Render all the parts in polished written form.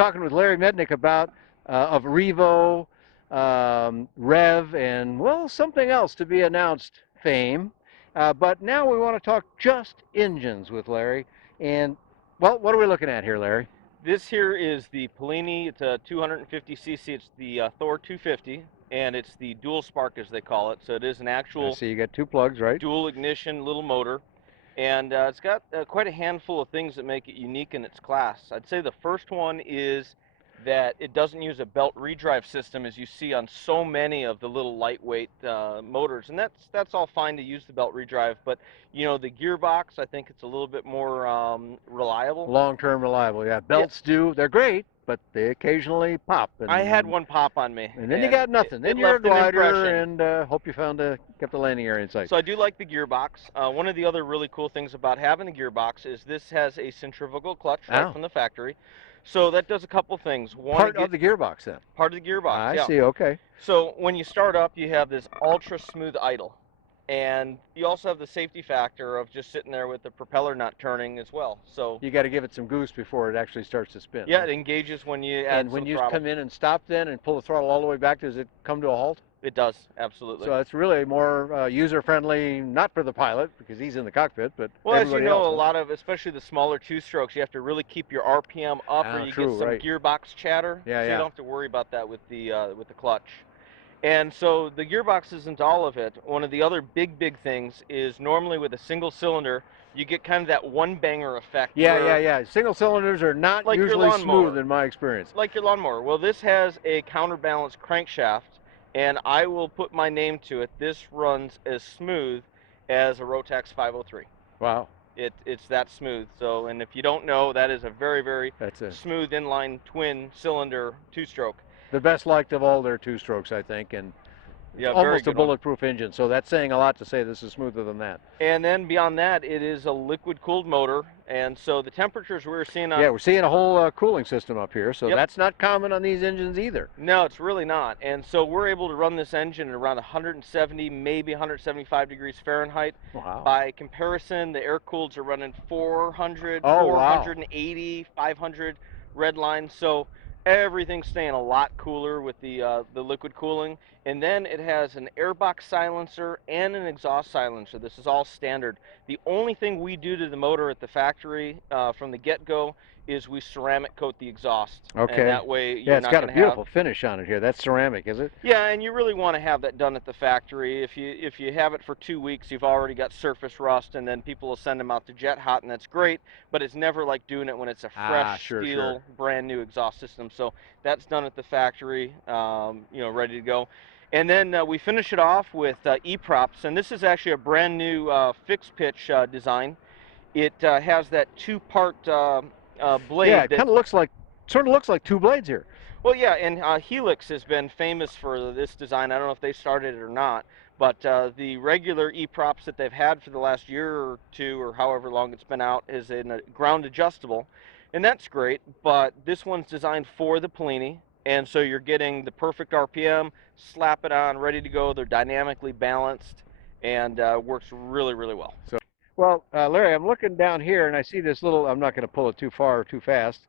talking with Larry Mednick about of Revo, Rev, and well, something else to be announced fame. But now we want to talk just engines with Larry. And well, what are we looking at here, Larry? This here is the Polini. It's a 250cc. It's the Thor 250, and it's the dual spark as they call it. So it is an I actual see you got two plugs, right? dual ignition little motor, and it's got quite a handful of things that make it unique in its class. I'd say the first one is that it doesn't use a belt redrive system as you see on so many of the little lightweight motors, and that's all fine to use the belt redrive, but you know, the gearbox, I think it's a little bit more reliable. Long-term reliable, yeah. Yeah, Belts do, they're great, but they occasionally pop. I had one pop on me, And then you got nothing. Then it you're a left an glider impression. and hope you kept the landing area in sight. So I do like the gearbox. One of the other really cool things about having a gearbox is this has a centrifugal clutch right Oh. from the factory. So that does a couple things. One, Part of the gearbox then. part of the gearbox, I yeah. see, okay. So when you start up, you have this ultra smooth idle. And you also have the safety factor of just sitting there with the propeller not turning as well. So You got to give it some goose before it actually starts to spin. yeah, Huh? it engages when you add And when some you throttle. come in and stop then and pull the throttle all the way back, does it come to a halt? It does, absolutely. So it's really more user-friendly, not for the pilot because he's in the cockpit, but Well, as you everybody know, else. a lot of, especially the smaller two-strokes, you have to really keep your RPM up, or you True, get some right. gearbox chatter. Yeah, so yeah. you don't have to worry about that with the clutch. And so the gearbox isn't all of it. One of the other big things is normally with a single cylinder, you get kind of that one banger effect. Yeah. Single cylinders are not Like your usually smooth lawnmower. in my experience. Like your lawnmower. Well, this has a counterbalance crankshaft, and I will put my name to it. This runs as smooth as a Rotax 503. Wow. It's that smooth. So, and if you don't know, that is a very That's smooth inline twin cylinder two-stroke. the best liked of all their two-strokes, I think, and it's Yeah, very almost a good one. bulletproof engine. So that's saying a lot to say this is smoother than that. And then beyond that, it is a liquid-cooled motor, and so the temperatures we're seeing on... Yeah, we're seeing a whole cooling system up here, so Yep. that's not common on these engines either. No, it's really not. And so we're able to run this engine at around 170, maybe 175 degrees Fahrenheit. Wow. By comparison, the air-cooleds are running 400, Oh, wow. 480, 500 red line. So everything's staying a lot cooler with the liquid cooling. And then it has an airbox silencer and an exhaust silencer. This is all standard. The only thing we do to the motor at the factory from the get-go is we ceramic coat the exhaust. Okay. And that way Yeah, you're it's not got a going to beautiful have... finish on it here. That's ceramic, is it? Yeah, and you really want to have that done at the factory. If you have it for 2 weeks, you've already got surface rust, and then people will send them out to jet hot, and that's great. But it's never like doing it when it's a fresh steel, brand new exhaust system. So that's done at the factory, you know, ready to go. And then we finish it off with E-props, and this is actually a brand new fixed pitch design. It has that two-part blade. Yeah, it kind of looks like, sort of looks like two blades here. Well, yeah, and Helix has been famous for this design. I don't know if they started it or not, but the regular E-props that they've had for the last year or two, or however long it's been out, is in a ground adjustable, and that's great. But this one's designed for the Polini, and so you're getting the perfect RPM. Slap it on, ready to go. They're dynamically balanced, and works really well. So, well, Larry, I'm looking down here and I see this little. I'm not going to pull it too far or too fast.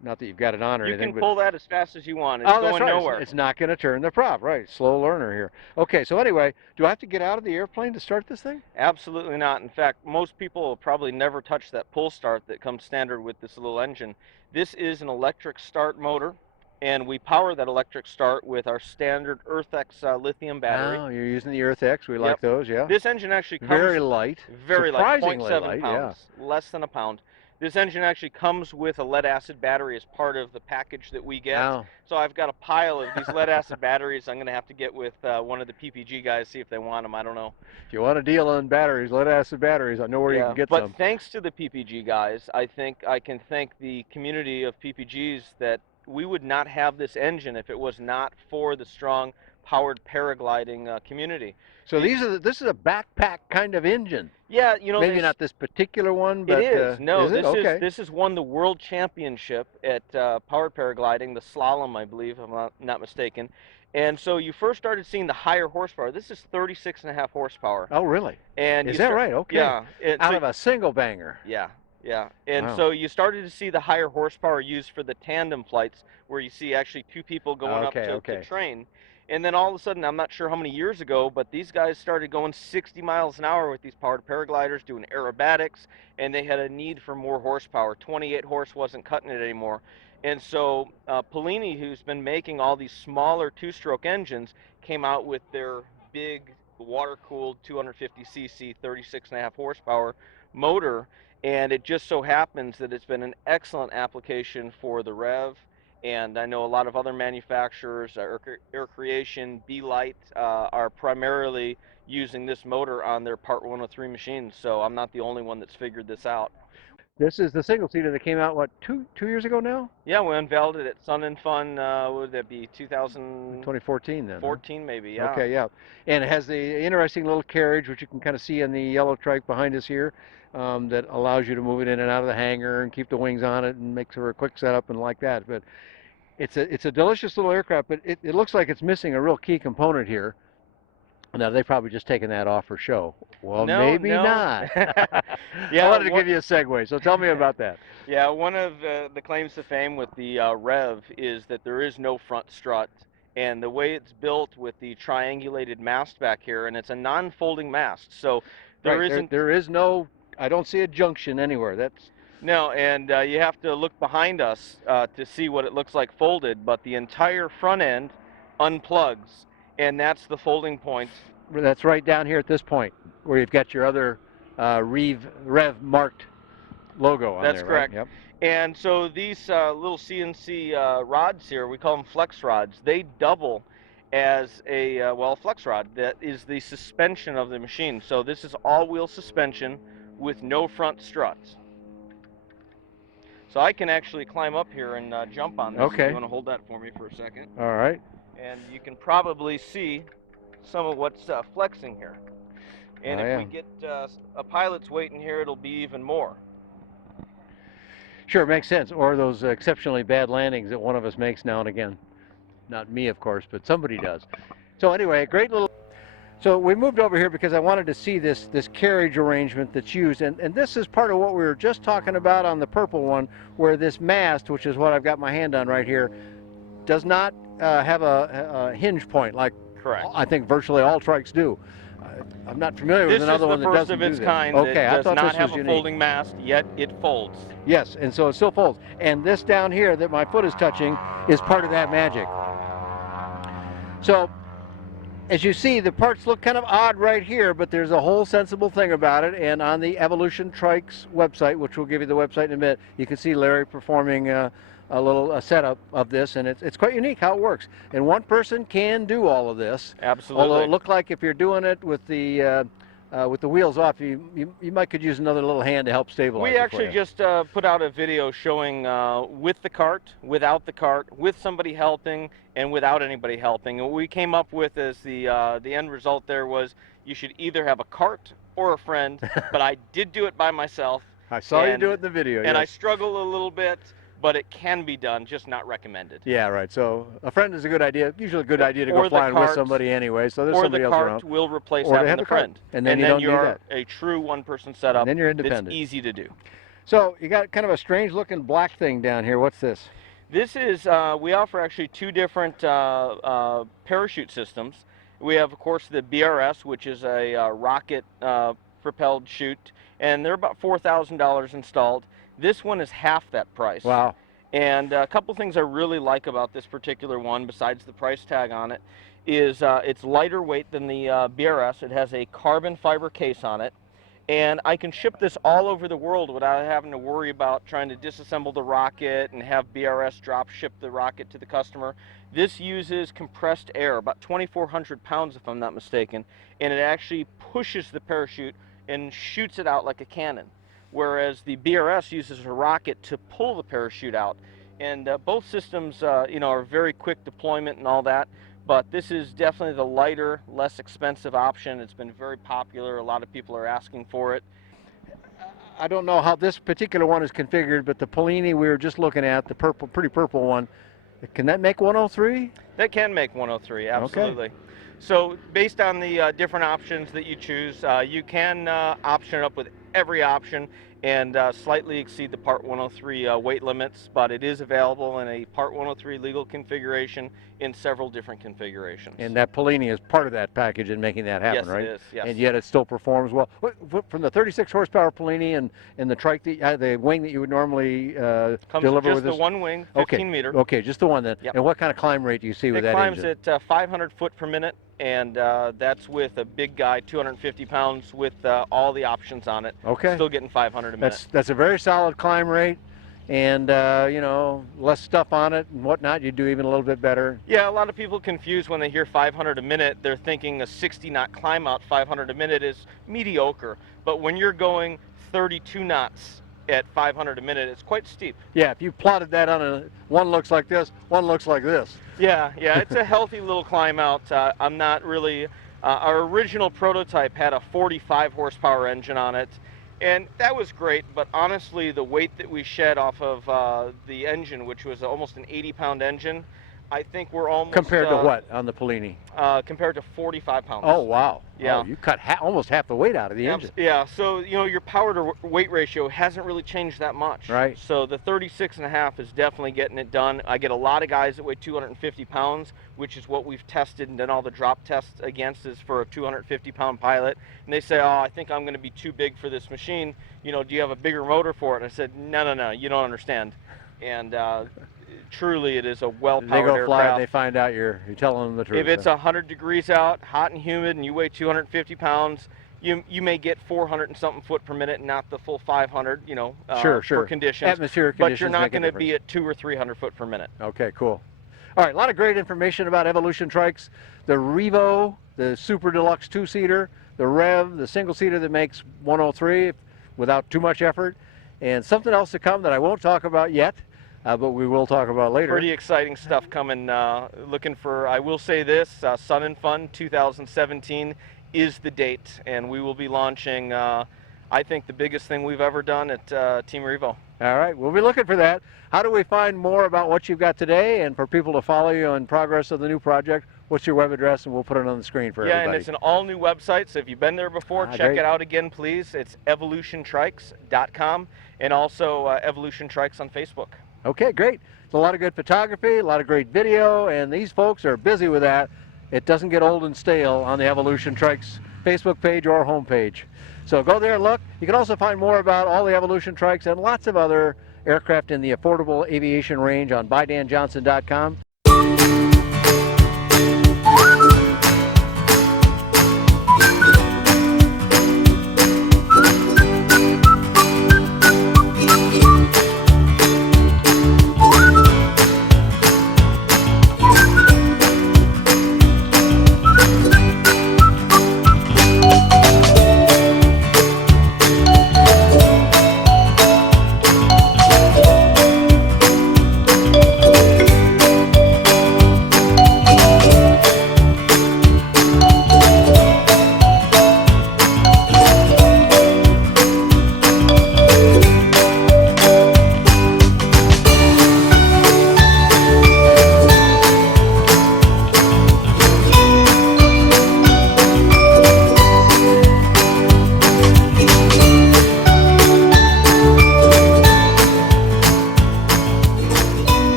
Not that you've got it on or You anything. can pull that as fast as you want. It's Oh, that's going right. nowhere. It's not going to turn the prop, right? Slow learner here. Okay, so anyway, do I have to get out of the airplane to start this thing? Absolutely not. In fact, most people will probably never touch that pull start that comes standard with this little engine. This is an electric start motor, and we power that electric start with our standard EarthX lithium battery. Oh, you're using the EarthX. We like those, yeah. This engine actually comes... Very light. Very light, Surprisingly 0.7 light, pounds, less than a pound. This engine actually comes with a lead acid battery as part of the package that we get. Oh. So I've got a pile of these lead acid batteries. I'm going to have to get with one of the PPG guys, see if they want them. I don't know. If you want a deal on batteries, lead acid batteries, I know where you can get some. But thanks to the PPG guys, I think I can thank the community of PPGs that we would not have this engine if it was not for the strong powered paragliding community. So this is a backpack kind of engine. Yeah, you know, maybe not this particular one, but it is. No, is it? Okay. This has won the world championship at powered paragliding, the slalom, I believe, if I'm not mistaken. And so you first started seeing the higher horsepower. This is 36.5 horsepower. Oh, really? And is that right? Okay. Yeah. Out of a single banger. Yeah. Yeah, and Wow. so you started to see the higher horsepower used for the tandem flights, where you see actually two people going up Okay, to okay. train. And then all of a sudden, I'm not sure how many years ago, but these guys started going 60 miles an hour with these powered paragliders, doing aerobatics, and they had a need for more horsepower. 28 horse wasn't cutting it anymore. And so Polini, who's been making all these smaller two-stroke engines, came out with their big water-cooled 250cc, 36.5 horsepower motor, and it just so happens that it's been an excellent application for the REV, and I know a lot of other manufacturers, Air Creation, B-Light, are primarily using this motor on their Part 103 machines, so I'm not the only one that's figured this out. This is the single seater that came out, what, two years ago now? Yeah, we unveiled it at Sun and Fun, what would that be, 2014 then, huh? 2014 maybe, yeah. Okay, yeah. And it has the interesting little carriage, which you can kind of see in the yellow trike behind us here, that allows you to move it in and out of the hangar and keep the wings on it and makes for a quick setup and like that. But it's a delicious little aircraft, but it looks like it's missing a real key component here. Now, they've probably just taken that off for show. Well, No, maybe no. not. I Yeah, wanted to give you a segue, so tell me about that. Yeah, one of the claims to fame with the REV is that there is no front strut. And the way it's built with the triangulated mast back here, and it's a non-folding mast, so there Right, isn't. there is no, I don't see a junction anywhere. That's No, and you have to look behind us to see what it looks like folded, but the entire front end unplugs, and that's the folding point. that's right down here at this point where you've got your other Rev marked logo on That's there, right? correct. Yep. And so these little CNC rods here, we call them flex rods, they double as a, well, flex rod. That is the suspension of the machine. So this is all-wheel suspension with no front struts. So I can actually climb up here and jump on this. Okay. If you want to hold that for me for a second. All right. And you can probably see some of what's flexing here. And if we get a pilot's weight in here, it'll be even more. Sure, makes sense. Or those exceptionally bad landings that one of us makes now and again. Not me, of course, but somebody does. So anyway, great little. So we moved over here because I wanted to see this carriage arrangement that's used, and this is part of what we were just talking about on the purple one, where this mast, which is what I've got my hand on right here, does not have a hinge point like Correct. I think virtually all trikes do. I'm not familiar with another one that doesn't do this. This is the first of its kind Okay, that I does thought not this have was a unique. folding mast, yet it folds. Yes, and so it still folds. And this down here that my foot is touching is part of that magic. So, as you see, the parts look kind of odd right here, but there's a whole sensible thing about it. And on the Evolution Trikes website, which we'll give you the website in a minute, you can see Larry performing a little setup of this, and it's quite unique how it works. And one person can do all of this. Absolutely. Although it looked like if you're doing it with the wheels off, you might could use another little hand to help stabilize. We actually just put out a video showing with the cart, without the cart, with somebody helping, and without anybody helping. And what we came up with as the end result there was you should either have a cart or a friend, but I did do it by myself. I saw you do it in the video. And yes. I struggle a little bit, but it can be done, just not recommended. Yeah, right. So a friend is a good idea. Usually a good idea to go flying with somebody anyway. So there's somebody else around. Or the cart will replace having the friend. And then you don't need that. A true one-person setup. And then you're independent. It's easy to do. So you got kind of a strange-looking black thing down here. What's this? This is, we offer actually two different parachute systems. We have, of course, the BRS, which is a rocket propelled chute, and they're about $4,000 installed. This one is half that price. Wow. And a couple things I really like about this particular one, besides the price tag on it, is it's lighter weight than the BRS. It has a carbon fiber case on it. And I can ship this all over the world without having to worry about trying to disassemble the rocket and have BRS drop ship the rocket to the customer. This uses compressed air, about 2,400 pounds if I'm not mistaken, and it actually pushes the parachute and shoots it out like a cannon. Whereas the BRS uses a rocket to pull the parachute out. And both systems, are very quick deployment and all that. But this is definitely the lighter, less expensive option. It's been very popular. A lot of people are asking for it. I don't know how this particular one is configured, but the Polini we were just looking at, the purple, pretty purple one, can that make 103? That can make 103, absolutely. Okay. So based on the different options that you choose, you can option it up with every option, and slightly exceed the Part 103 weight limits, but it is available in a Part 103 legal configuration in several different configurations. And that Polini is part of that package in making that happen, yes, right? Yes, it is, yes. And yet it still performs well. From the 36 horsepower Polini and the trike, the wing that you would normally Comes deliver just with this? the one wing, 15 meter. Okay, just the one then. Yep. And what kind of climb rate do you see with that engine? It climbs at 500 foot per minute, and that's with a big guy, 250 pounds, with all the options on it. Okay. Still getting 500 a minute. That's a very solid climb rate, and you know, less stuff on it and whatnot, you do even a little bit better. Yeah, a lot of people confuse when they hear 500 a minute. They're thinking a 60 knot climb out 500 a minute is mediocre, but when you're going 32 knots at 500 a minute, it's quite steep. Yeah, if you plotted that on one looks like this, one looks like this. Yeah, it's a healthy little climb out. I'm not really, our original prototype had a 45 horsepower engine on it, and that was great, but honestly, the weight that we shed off of the engine, which was almost an 80-pound engine, I think we're almost... Compared to what on the Polini? Compared to 45 pounds. Oh, wow. Yeah. Oh, you cut almost half the weight out of the engine. Yeah, so, you know, your power to weight ratio hasn't really changed that much. Right. So the 36.5 is definitely getting it done. I get a lot of guys that weigh 250 pounds, which is what we've tested and done all the drop tests against, is for a 250-pound pilot. And they say, oh, I think I'm going to be too big for this machine. You know, do you have a bigger motor for it? And I said, no, you don't understand. And truly, it is a well-powered aircraft. They go fly and they find out you're telling them the truth. If it's 100 degrees out, hot and humid, and you weigh 250 pounds, you may get 400 and something foot per minute, and not the full 500. You know, sure. For conditions. Atmospheric conditions. But you're not going to be at 200 or 300 foot per minute. Okay, cool. All right, a lot of great information about Evolution trikes. The Revo, the Super Deluxe two-seater, the REV, the single-seater that makes 103 without too much effort, and something else to come that I won't talk about yet. But we will talk about later. Pretty exciting stuff coming. Looking for, I will say this, Sun and Fun 2017 is the date, and we will be launching, I think, the biggest thing we've ever done at Team Revo. All right, we'll be looking for that. How do we find more about what you've got today, and for people to follow you on progress of the new project? What's your web address, and we'll put it on the screen for everybody. Yeah, and it's an all-new website, so if you've been there before, check it out again, please. It's evolutiontrikes.com, and also Evolution Trikes on Facebook. Okay, great. It's a lot of good photography, a lot of great video, and these folks are busy with that. It doesn't get old and stale on the Evolution Trikes Facebook page or homepage. So go there and look. You can also find more about all the Evolution Trikes and lots of other aircraft in the affordable aviation range on buydanjohnson.com.